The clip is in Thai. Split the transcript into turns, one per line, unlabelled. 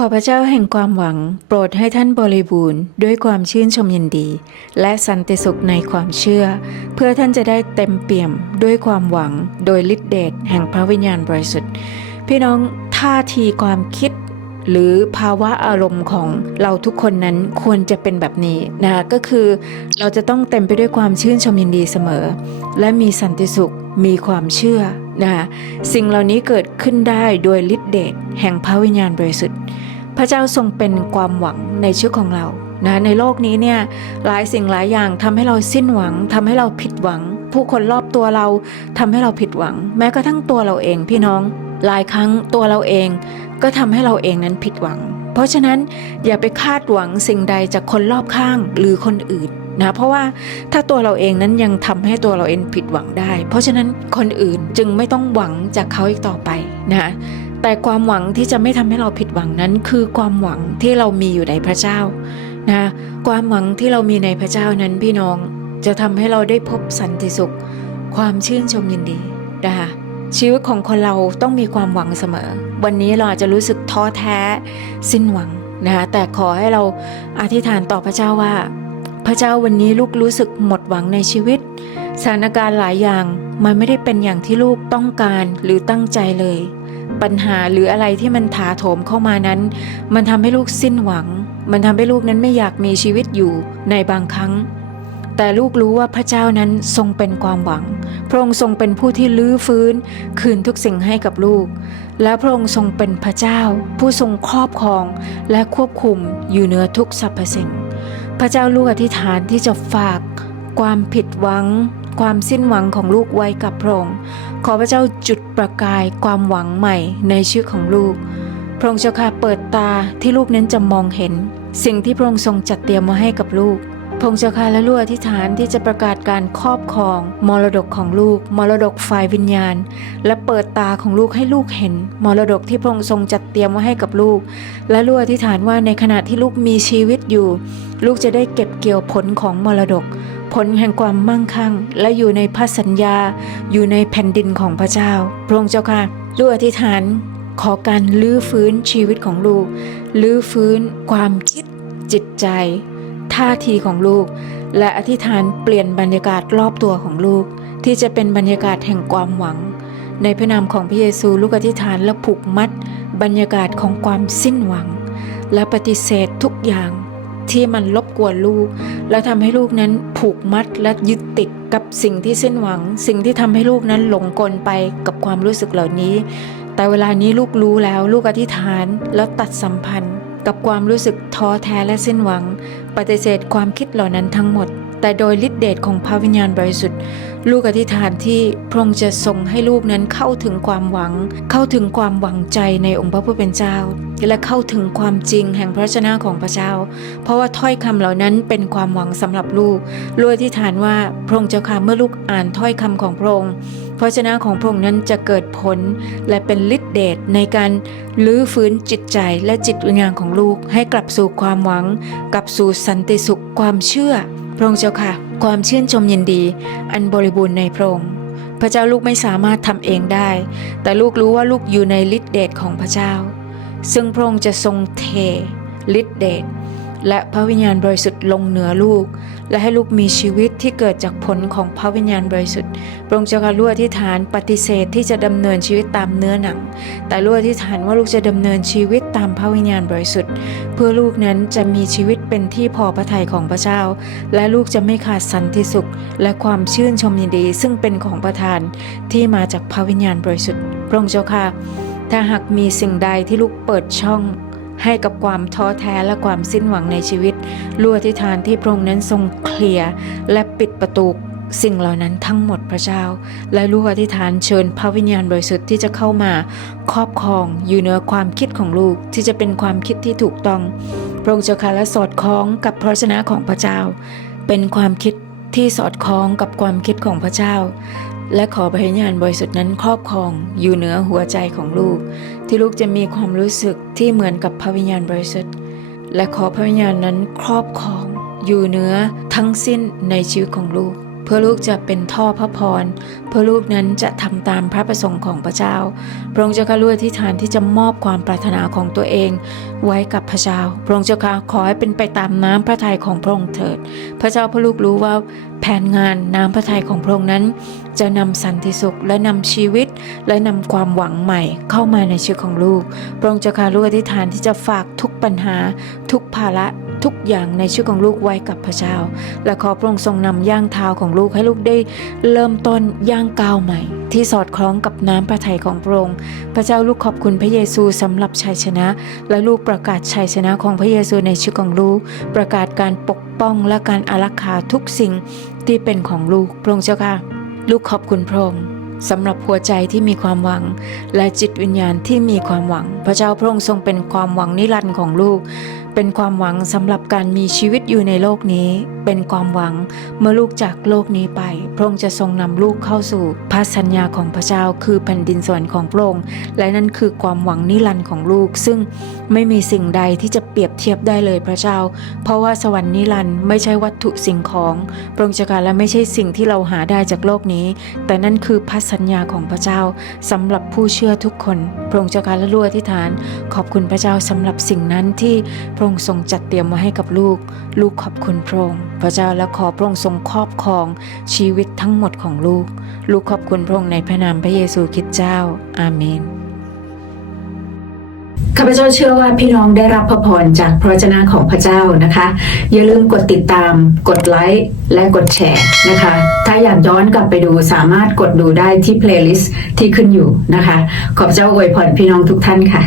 ขอพระเจ้าแห่งความหวัง โปรดให้ท่านบริบูรณ์ด้วยความชื่นชมยินดี และสันติสุขในความเชื่อ เพื่อท่านจะได้เต็มเปี่ยมด้วยความหวังโดยฤทธิเดชแห่งพระวิญญาณบริสุทธิ์พี่น้องท่าทีความคิดหรือภาวะอารมณ์ของเราทุกคนนั้นควรจะเป็นแบบนี้นะคะก็คือเราจะต้องเต็มไปด้วยความชื่นชมยินดีเสมอ และมีสันติสุขมีความเชื่อนะคะสิ่งเหล่านี้เกิดขึ้นได้โดยฤทธิเดชแห่งพระวิญญาณบริสุทธิ์ พระเจ้าทรงเป็นความหวังในชีวิตของเรานะในโลกนี้เนี่ยหลายสิ่งหลายอย่างทำให้เราสิ้นหวังทำให้เราผิดหวัง ผู้คนรอบตัวเราทำให้เราผิดหวัง แม้กระทั่งตัวเราเองพี่น้อง หลายครั้งตัวเราเองก็ทำให้เราเองนั้นผิดหวัง เพราะฉะนั้นอย่าไปคาดหวังสิ่งใดจากคนรอบข้างหรือคนอื่นนะเพราะว่าถ้าตัวเราเองนั้นยังทำให้ตัวเราเองผิดหวังได้ เพราะฉะนั้นคนอื่นจึงไม่ต้องหวังจากเขาอีกต่อไปนะ แต่ความหวังที่จะไม่ทำให้เราผิดหวังนั้น คือความหวังที่เรามีอยู่ในพระเจ้านะความหวังที่เรามีในพระเจ้านั้นพี่น้องจะทำให้เราได้พบสันติสุข ความชื่นชมยินดีนะคะชีวิตของคนเราต้องมีความหวังเสมอ วันนี้เราอาจจะรู้สึกท้อแท้ สิ้นหวังนะคะแต่ขอให้เราอธิษฐานต่อพระเจ้าว่า พระเจ้าวันนี้ลูกรู้สึกหมดหวังในชีวิตสถานการณ์หลายอย่างมันไม่ได้เป็นอย่างที่ลูกต้องการหรือตั้งใจเลย ปัญหาหรืออะไรที่มันถาโถมเข้ามานั้น มันทำให้ลูกสิ้นหวัง มันทำให้ลูกนั้นไม่อยากมีชีวิตอยู่ในบางครั้ง แต่ลูกรู้ว่าพระเจ้านั้นทรงเป็นความหวัง พระองค์ทรงเป็นผู้ที่ลื้อฟื้น คืนทุกสิ่งให้กับลูก และพระองค์ทรงเป็นพระเจ้า ผู้ทรงครอบครอง และควบคุมอยู่เหนือทุกสรรพสิ่ง พระเจ้าลูกอธิษฐานที่จะฝาก ความผิดหวัง ความสิ้นหวังของลูกไว้กับพระองค์ ขอพระเจ้าจุดประกายความหวังใหม่ในชีวิตของลูก พระองค์เจ้าค่ะเปิดตาที่ลูกนั้นจะมองเห็น สิ่งที่พระองค์ทรงจัดเตรียมมาให้กับลูกพระองค์เจ้าค่ะและลูกอธิษฐานที่จะประกาศการครอบครอง มรดกของลูก มรดกฝ่ายวิญญาณ และเปิดตาของลูกให้ลูกเห็น มรดกที่พระองค์ทรงจัดเตรียมไว้ให้กับลูก และลูกอธิษฐานว่าในขณะที่ลูกมีชีวิตอยู่ ลูกจะได้เก็บเกี่ยวผลของมรดก ผลแห่งความมั่งคั่ง และอยู่ในพระสัญญา อยู่ในแผ่นดินของพระเจ้า พระองค์เจ้าค่ะลูกอธิษฐานขอการลื้อฟื้นชีวิตของลูก ลื้อฟื้นความคิดจิตใจ ท่าทีของลูก และอธิษฐานเปลี่ยนบรรยากาศรอบตัวของลูก ที่จะเป็นบรรยากาศแห่งความหวัง ในพระนามของพระเยซูลูกอธิษฐานและผูกมัด บรรยากาศของความสิ้นหวัง และปฏิเสธทุกอย่างที่มันรบกวนลูก และทำให้ลูกนั้นผูกมัดและยึดติดกับสิ่งที่สิ้นหวัง สิ่งที่ทำให้ลูกนั้นหลงกลไปกับความรู้สึกเหล่านี้ แต่เวลานี้ลูกรู้แล้วลูกอธิษฐานแล้วตัดสัมพันธ์ กับความรู้สึกท้อแท้และสิ้นหวัง ปฏิเสธความคิดเหล่านั้นทั้งหมด แต่โดยฤทธิเดชของพระวิญญาณบริสุทธิ์ ลูกอธิษฐานที่พระองค์จะทรงให้ลูกนั้นเข้าถึงความหวัง เข้าถึงความหวังใจในองค์พระผู้เป็นเจ้า และเข้าถึงความจริงแห่งพระชนะของพระเจ้า เพราะว่าถ้อยคำเหล่านั้นเป็นความหวังสำหรับลูกลูกอธิษฐานว่าพระองค์เจ้าค่ะเมื่อลูกอ่านถ้อยคำของพระองค์พระชนะของพระองค์นั้นจะเกิดผลและเป็นฤทธิเดชในการลื้อฟื้นจิตใจและจิตวิญญาณของลูกให้กลับสู่ความหวัง กลับสู่สันติสุขความเชื่อ พระองค์เจ้าค่ะ ความชื่นชมยินดี อันบริบูรณ์ในพระองค์พระเจ้าลูกไม่สามารถทำเองได้ แต่ลูกรู้ว่าลูกอยู่ในฤทธิเดชของพระเจ้า ซึ่งพระองค์จะทรงเทฤทธิเดช และพระวิญญาณบริสุทธิ์ลงเหนือลูก และให้ลูกมีชีวิตที่เกิดจากผลของพระวิญญาณบริสุทธิ์พระองค์จะกรู้อธิษฐานปฏิเสธที่จะดำเนินชีวิตตามเนื้อหนัง แต่ลูกอธิษฐานว่าลูกจะดำเนินชีวิตตามพระวิญญาณบริสุทธิ์ เพื่อลูกนั้นจะมีชีวิตเป็นที่พอพระทัยของพระเจ้า และลูกจะไม่ขาดสันติสุข และความชื่นชมยินดี ซึ่งเป็นของประทานที่มาจากพระวิญญาณบริสุทธิ์พระองค์เจ้าค่ะถ้าหากมีสิ่งใดที่ลูกเปิดช่อง ให้กับความท้อแท้และความสิ้นหวังในชีวิตลูกอธิษฐานที่พระองค์นั้นทรงเคลียร์และปิดประตูสิ่งเหล่านั้นทั้งหมดพระเจ้า และลูกอธิษฐานเชิญพระวิญญาณบริสุทธิ์ที่จะเข้ามาครอบครองอยู่เหนือความคิดของลูกที่จะเป็นความคิดที่ถูกต้องพระองค์เจ้าค่ะและสอดคล้องกับพระชนะของพระเจ้า เป็นความคิดที่สอดคล้องกับความคิดของพระเจ้า และขอพระวิญญาณบริสุทธิ์นั้นครอบครองอยู่เหนือหัวใจของลูก ที่ลูกจะมีความรู้สึกที่เหมือนกับพระวิญญาณบริสุทธิ์ และขอพระวิญญาณนั้นครอบครอง อยู่เหนือทั้งสิ้นในชีวิตของลูก เพื่อลูกจะเป็นท่อพระพร เพื่อลูกนั้นจะทำตามพระประสงค์ของพระเจ้า พระองค์เจ้าข้าลูกอธิษฐานที่จะมอบความปรารถนาของตัวเอง ไว้กับพระเจ้า พระองค์เจ้าข้าขอให้เป็นไปตามน้ำพระทัยของพระองค์เถิด พระเจ้าพระลูกรู้ว่าแผนงานน้ำพระทัยของพระองค์นั้น จะนำสันติสุขและนำชีวิต และนำความหวังใหม่เข้ามาในชีวิตของลูก พระองค์เจ้าข้าลูกอธิษฐานที่จะฝากทุกปัญหาทุกภาระ ทุกอย่างในชีวิตของลูกไว้กับพระเจ้า และขอพระองค์ทรงนำย่างเท้าของลูกให้ลูกได้เริ่มต้นย่างก้าวใหม่ ที่สอดคล้องกับน้ำพระทัยของพระองค์ พระเจ้าลูกขอบคุณพระเยซูสำหรับชัยชนะ และลูกประกาศชัยชนะของพระเยซูในชีวิตของลูก ประกาศการปกป้องและการอารักขาทุกสิ่งที่เป็นของลูกพระองค์เจ้าค่ะ ลูกขอบคุณพระองค์สำหรับหัวใจที่มีความหวัง และจิตวิญญาณที่มีความหวัง พระเจ้าพระองค์ทรงเป็นความหวังนิรันดร์ของลูก เป็นความหวังสำหรับการมีชีวิตอยู่ในโลกนี้ เป็นความหวังเมื่อลูกจากโลกนี้ไป พระองค์จะทรงนำลูกเข้าสู่พระสัญญาของพระเจ้าคือแผ่นดินสวรรค์ของพระองค์และนั่นคือความหวังนิรันดร์ของลูก ซึ่งไม่มีสิ่งใดที่จะเปรียบเทียบได้เลยพระเจ้า เพราะว่าสวรรค์นิรันดร์ไม่ใช่วัตถุสิ่งของพระองค์เจ้าค่ะและไม่ใช่สิ่งที่เราหาได้จากโลกนี้ แต่นั่นคือพันสัญญาของพระเจ้าสำหรับผู้เชื่อทุกคน พระองค์เจ้าค่ะและลูกอธิษฐาน ขอบคุณพระเจ้าสำหรับสิ่งนั้นที่พระองค์ทรงจัดเตรียมมาให้กับลูก ลูกขอบคุณพระองค์พระเจ้าและขอพระองค์ทรงครอบครองชีวิตทั้งหมดของลูก ลูกขอบคุณพระองค์ในพระนามพระเยซูคริสต์เจ้า อาเมน
ข้าพเจ้าเชื่อว่าพี่น้องได้รับพระพรจากพระวจนะของพระเจ้านะคะ อย่าลืมกดติดตาม กดไลค์และกดแชร์นะคะ ถ้าอยากย้อนกลับไปดูสามารถกดดูได้ที่เพลย์ลิสต์ที่ขึ้นอยู่นะคะ ขอบเจ้าอวยพรพี่น้องทุกท่านค่ะ